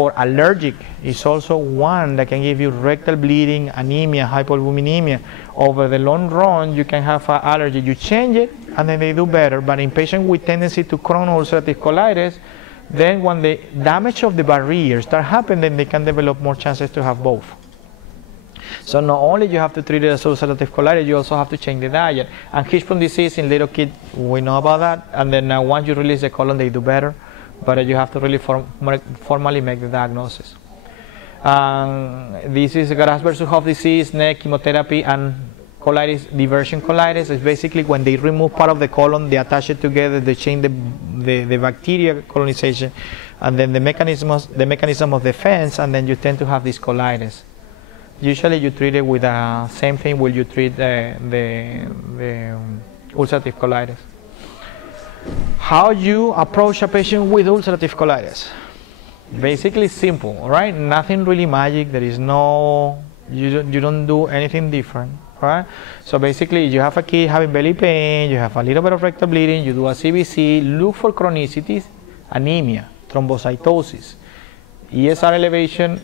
or allergic is also one that can give you rectal bleeding, anemia, hypoalbuminemia. Over the long run, you can have an allergy. You change it, and then they do better. But in patients with tendency to Crohn's ulcerative colitis, then when the damage of the barrier start happening, then they can develop more chances to have both. So not only you have to treat it as ulcerative colitis, you also have to change the diet. And Hirschsprung disease in little kids, we know about that. And then once you release the colon, they do better. But you have to really formally make the diagnosis. This is grass versus host disease, neck, chemotherapy, and colitis, diversion colitis. It's basically when they remove part of the colon, they attach it together, they change the bacteria colonization, and then the mechanism of defense, and then you tend to have this colitis. Usually you treat it with the same thing when you treat the ulcerative colitis. How you approach a patient with ulcerative colitis? Basically simple, right? Nothing really magic. There is no, you don't do anything different, right? So basically you have a kid having belly pain, you have a little bit of rectal bleeding, you do a CBC, look for chronicities, anemia, thrombocytosis, ESR elevation,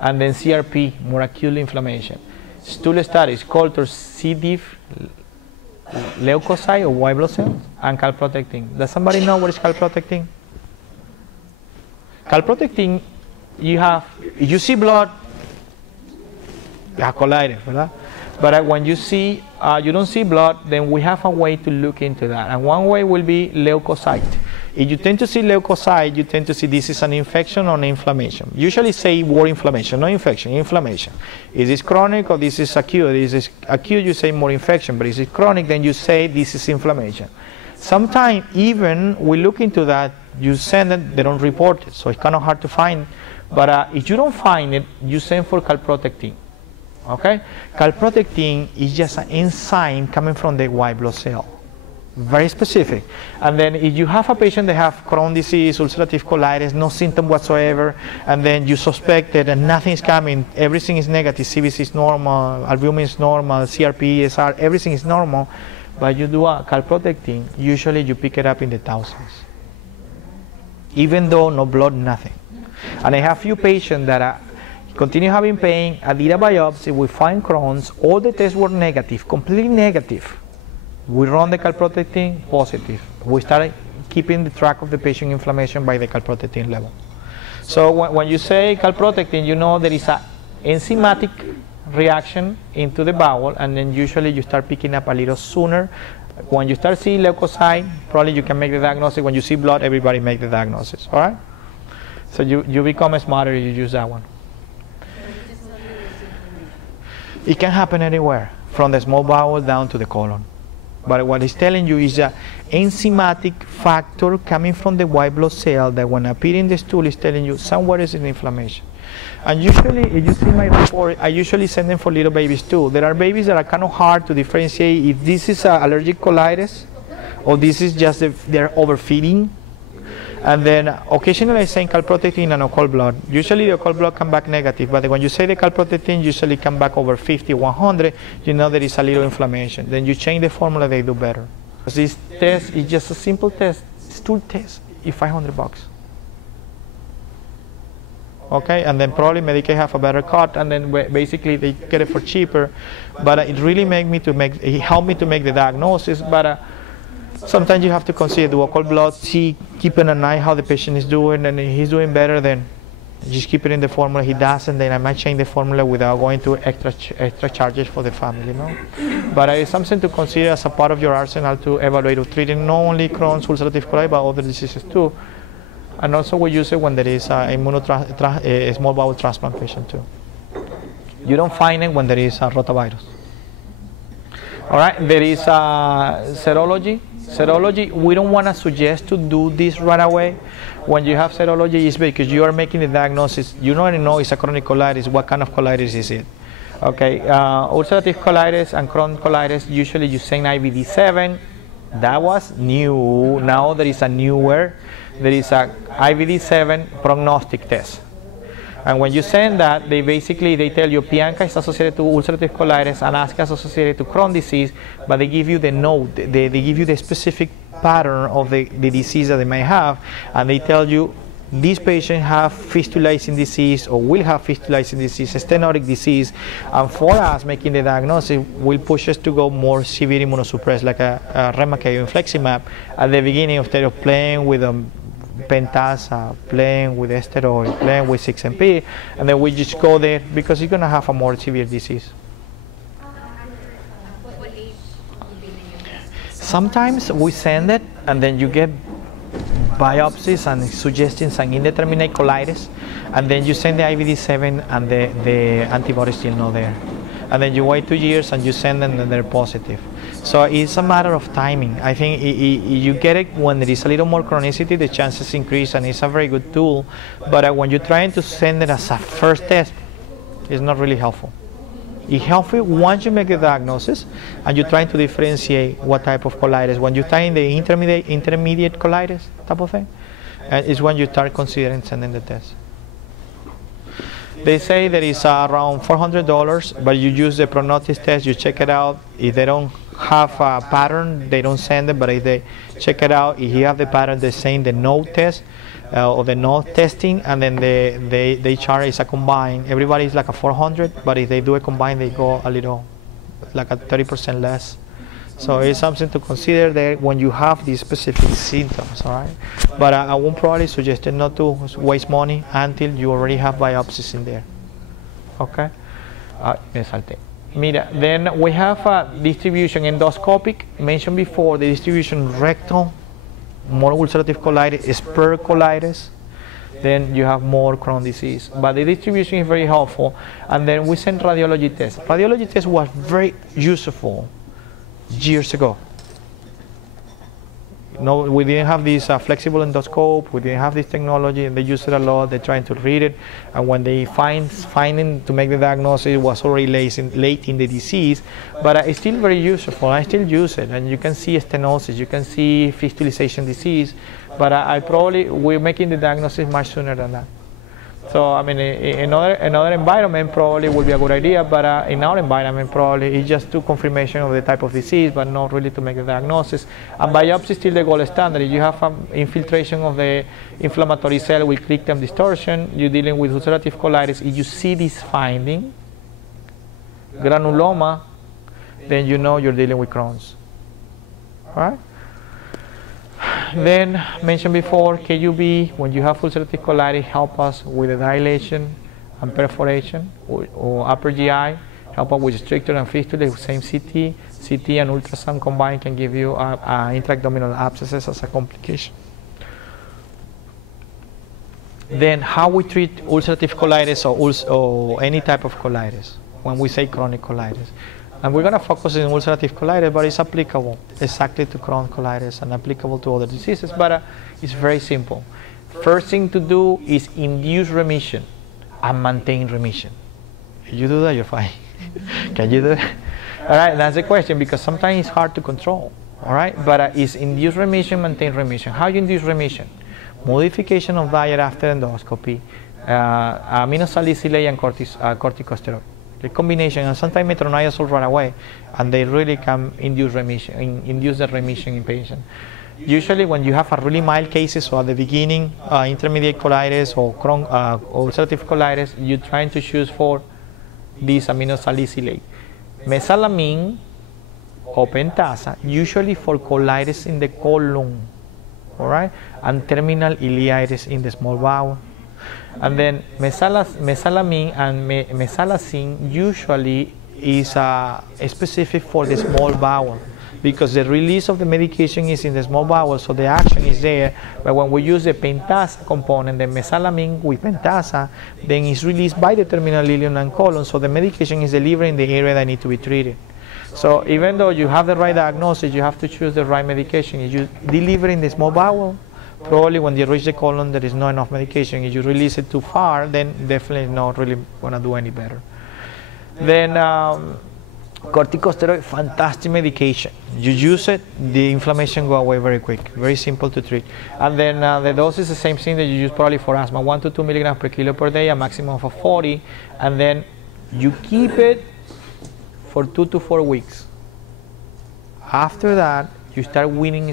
and then CRP, more acute inflammation. Stool studies, culture, C. diff, leukocyte or white blood cells, and calprotectin. Does somebody know what is calprotectin? Calprotectin, if you see blood, you have colitis, right? But when you don't see blood, then we have a way to look into that. And one way will be leukocyte. If you tend to see leukocyte, you tend to see this is an infection or an inflammation. Usually say word inflammation, not infection, inflammation. Is this chronic or this is acute? If this is acute, you say more infection, but if it's chronic, then you say this is inflammation. Sometimes even we look into that, you send it, they don't report it, so it's kind of hard to find. But if you don't find it, you send for calprotectin. Okay? Calprotectin is just an enzyme coming from the white blood cell. Very specific. And then if you have a patient that have Crohn's disease, ulcerative colitis, no symptom whatsoever, and then you suspect it and nothing is coming, everything is negative, CBC is normal, albumin is normal, CRP, ESR, everything is normal, but you do a calprotectin, usually you pick it up in the thousands. Even though no blood, nothing. And I have few patients that continue having pain, I did a biopsy, we find Crohn's, all the tests were negative, completely negative. We run the calprotectin, positive. We started keeping the track of the patient inflammation by the calprotectin level. So when you say calprotectin, you know there is an enzymatic reaction into the bowel, and then usually you start picking up a little sooner. When you start seeing leukocyte, probably you can make the diagnosis. When you see blood, everybody make the diagnosis, all right? So you become smarter if you use that one. It can happen anywhere, from the small bowel down to the colon. But what it's telling you is an enzymatic factor coming from the white blood cell that when appear in the stool is telling you somewhere is an inflammation. And usually, if you see my report, I usually send them for little babies too. There are babies that are kind of hard to differentiate if this is allergic colitis or this is just they're overfeeding. And then occasionally I send calprotectin and occult blood. Usually the occult blood come back negative, but when you say the calprotectin usually come back over 50, 100, you know there is a little inflammation. Then you change the formula, they do better. This test is just a simple test, stool test, it's $500. Okay, and then probably Medicaid have a better cut, and then basically they get it for cheaper. But it really it helped me to make the diagnosis. But sometimes you have to consider the occult blood, see, keeping an eye how the patient is doing, and if he's doing better, then just keep it in the formula. He doesn't, then I might change the formula without going to extra charges for the family, you know. But it's something to consider as a part of your arsenal to evaluate or treating not only Crohn's, ulcerative colitis, but other diseases too. And also we use it when there is a small bowel transplant patient too. You don't find it when there is a rotavirus. All right, there is serology. Serology, we don't want to suggest to do this right away. When you have serology, it's because you are making the diagnosis. You already know it's a chronic colitis. What kind of colitis is it? Okay, ulcerative colitis and Crohn's colitis, usually you send IVD-7. That was new. Now there is a newer. There is a IVD-7 prognostic test. And when you send that, they tell you Pianca is associated to ulcerative colitis and ASCA is associated to Crohn's disease, but they give you the node, they give you the specific pattern of the disease that they may have, and they tell you these patients have fistulizing disease or will have fistulizing disease, stenotic disease, and for us making the diagnosis will push us to go more severe immunosuppressed, like a Remicade or infliximab at the beginning instead of playing with Pentasa, playing with steroid, playing with 6MP, and then we just go there because you're going to have a more severe disease. Sometimes we send it and then you get biopsies and suggesting some indeterminate colitis, and then you send the IVD7 and the antibody is still not there. And then you wait 2 years and you send them and they're positive. So it's a matter of timing. I think you get it when there is a little more chronicity, the chances increase, and it's a very good tool. But when you're trying to send it as a first test, it's not really helpful. It's helpful once you make the diagnosis and you're trying to differentiate what type of colitis. When you're trying the intermediate colitis type of thing, is when you start considering sending the test. They say that it's around $400, but you use the prognosis test, you check it out. If they don't have a pattern, they don't send it, but if they check it out, if you have the pattern, they send the no test or the no testing, and then they charge is a combined. Everybody is like a 400, but if they do a combined, they go a little, like a 30% less. So it's something to consider there when you have these specific symptoms, all right? But I won't probably suggest it not to waste money until you already have biopsies in there, okay? Me salté. Mira, then we have a distribution endoscopic, mentioned before, the distribution rectal, more ulcerative colitis, spur colitis, then you have more Crohn's disease. But the distribution is very helpful. And then we send radiology tests. Radiology test was very useful years ago. No, we didn't have this flexible endoscope, we didn't have this technology, and they use it a lot. They're trying to read it, and when they finding to make the diagnosis, it was already late in the disease, but it's still very useful. I still use it, and you can see stenosis, you can see fistulization disease, but we're making the diagnosis much sooner than that. So I mean, in another environment probably would be a good idea, but in our environment probably it's just to confirmation of the type of disease, but not really to make the diagnosis. And biopsy is still the gold standard. If you have infiltration of the inflammatory cell with click-time distortion, you're dealing with ulcerative colitis. If you see this finding, granuloma, then you know you're dealing with Crohn's. All right? Then, mentioned before, KUB, when you have ulcerative colitis, help us with the dilation and perforation, or upper GI, help us with stricture and fistula, same CT and ultrasound combined can give you intra-abdominal abscesses as a complication. Then, how we treat ulcerative colitis or any type of colitis when we say chronic colitis. And we're going to focus on ulcerative colitis, but it's applicable exactly to Crohn's colitis and applicable to other diseases, but it's very simple. First thing to do is induce remission and maintain remission. If you do that, you're fine. Can you do it? All right, that's the question, because sometimes it's hard to control, all right? But it's induce remission, maintain remission. How you induce remission? Modification of diet after endoscopy, aminosalicylate and corticosteroid. The combination, and sometimes metronidazole run away, and they really can induce remission, induce the remission in patients. Usually, when you have a really mild cases, so at the beginning, intermediate colitis or ulcerative colitis, you're trying to choose for this aminosalicylate, mesalamine or pentasa, usually for colitis in the colon, all right, and terminal ileitis in the small bowel. And then mesalamine and mesalazine usually is specific for the small bowel, because the release of the medication is in the small bowel, so the action is there. But when we use the pentasa component, the mesalamine with pentasa, then it's released by the terminal ileum and colon, so the medication is delivered in the area that needs to be treated. So even though you have the right diagnosis, you have to choose the right medication. If you deliver in the small bowel, probably when you reach the colon, there is not enough medication. If you release it too far, then definitely not really going to do any better. Then corticosteroid, fantastic medication. You use it, the inflammation go away very quick. Very simple to treat. And then the dose is the same thing that you use probably for asthma, 1 to 2 milligrams per kilo per day, a maximum of 40. And then you keep it for 2 to 4 weeks. After that, you start weaning